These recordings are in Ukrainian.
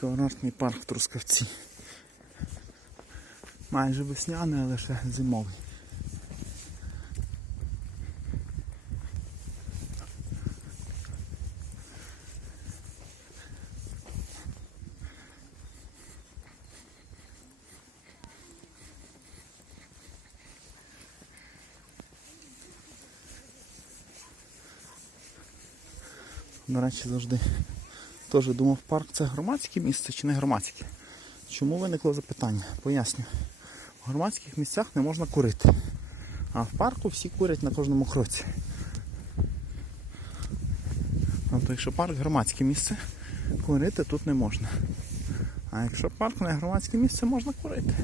Курортний парк в Трускавці. Майже весняний, але ще зимовий. До речі, завжди теж думав, парк це громадське місце чи не громадське. Чому виникло запитання? Поясню. В громадських місцях не можна курити. А в парку всі курять на кожному кроці. Тобто, якщо парк громадське місце, курити тут не можна. А якщо парк не громадське місце, можна курити.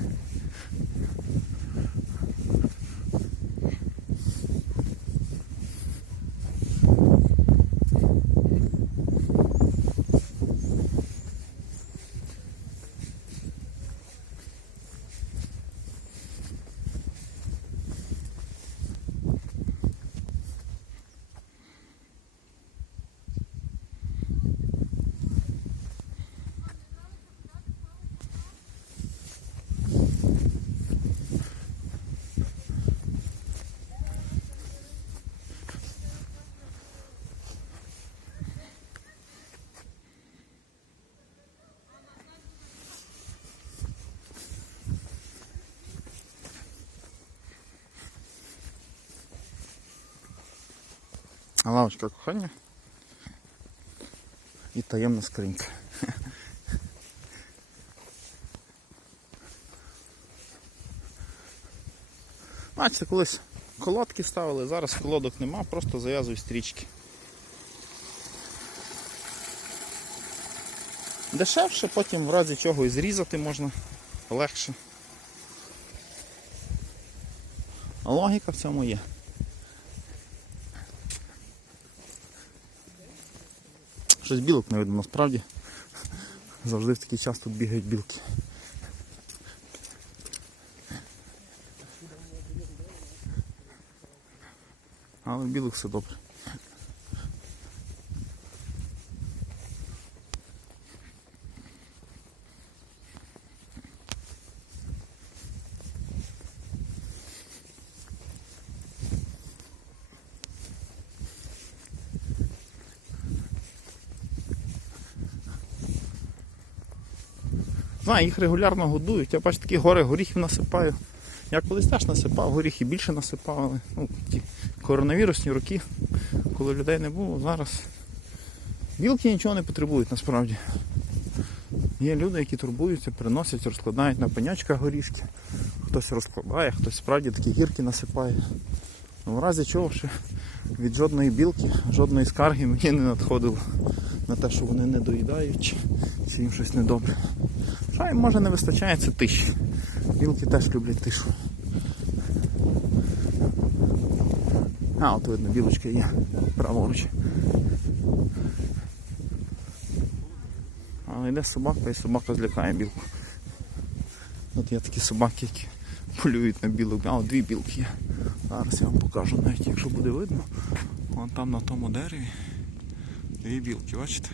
Лавочка кохання. І таємна скринька. Бачите, колись колодки ставили, зараз колодок нема, просто зав'язую стрічки. Дешевше, потім в разі чого і зрізати можна легше. Логіка в цьому є. Щось білок не видно, насправді. Завжди в такий час тут бігають білки. Але білок все добре. Знаю, їх регулярно годують. Я бачу, такі гори горіхів насипаю. Я колись теж насипав, горіхи більше насипав, але ну, ті коронавірусні роки, коли людей не було, зараз білки нічого не потребують насправді. Є люди, які турбуються, приносять, розкладають на пенячках горішки. Хтось розкладає, хтось справді такі гірки насипає. Ну, в разі чого ще від жодної білки, жодної скарги мені не надходило на те, що вони не доїдають, чи їм щось недобре. Що їм може не вистачає, це тиші. Білки теж люблять тишу. А, от видно, білочка є праворуч. Але йде собака і собака злякає білку. От є такі собаки, які полюють на білок. А, от дві білки є. Зараз я вам покажу навіть, якщо буде видно. Вон там на тому дереві. Дві білки, бачите?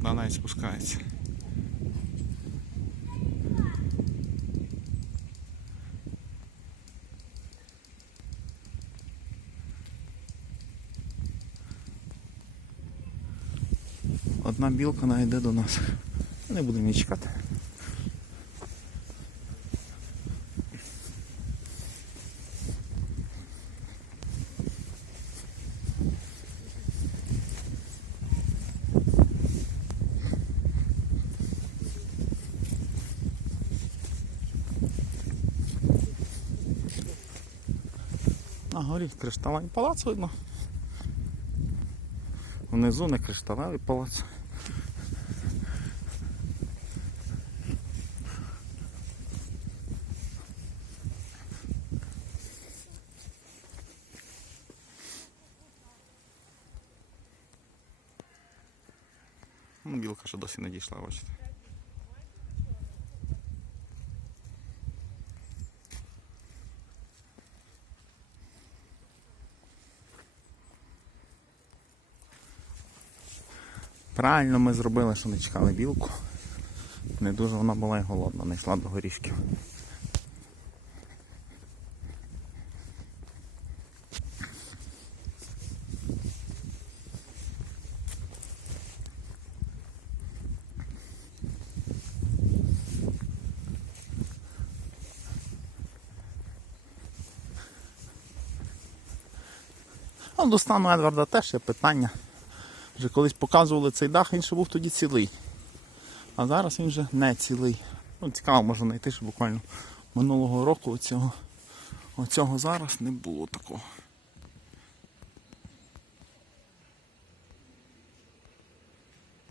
одна навіть спускається. Одна білка найде до нас. Не будемо її чекати. На горі кришталевий палац видно. Внизу не кришталевий палац. Ну, білка ще досі не дійшла, бачите. Правильно ми зробили, що не чекали білку. Не дуже вона була і голодна, не йшла до горішків. А до стану Едварда теж є питання. Вже колись показували цей дах, він ще був тоді цілий. А зараз він вже не цілий. Ну, цікаво, можна знайти, що буквально минулого року оцього, оцього зараз не було такого.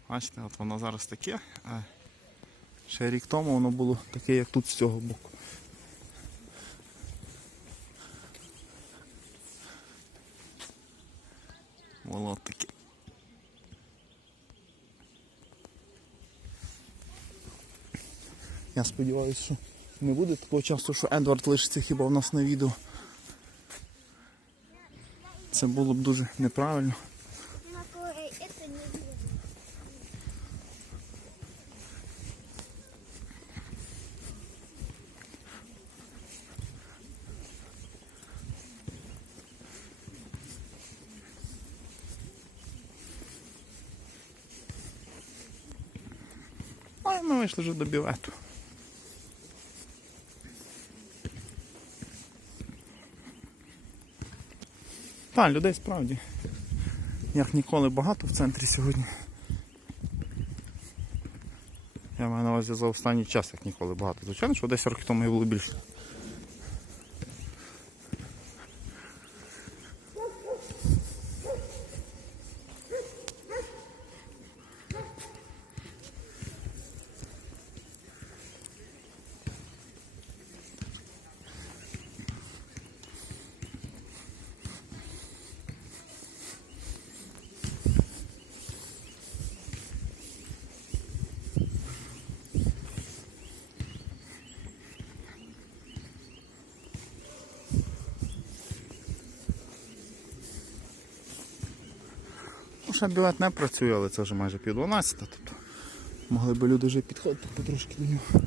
Бачите, от воно зараз таке, а ще рік тому воно було таке, як тут з цього боку. Було таке. Я сподіваюся, що не буде такого часу, що Едвард лишиться хіба в нас на відео. Це було б дуже неправильно. Ми вийшли вже до бівету. Так, людей справді. Як ніколи багато в центрі сьогодні. Я маю на увазі за останній час, як ніколи багато. Звичайно, що 10 років тому і було більше. Ще білет не працює, але це вже майже пів 12, тобто могли б люди вже підходити потрошки до нього.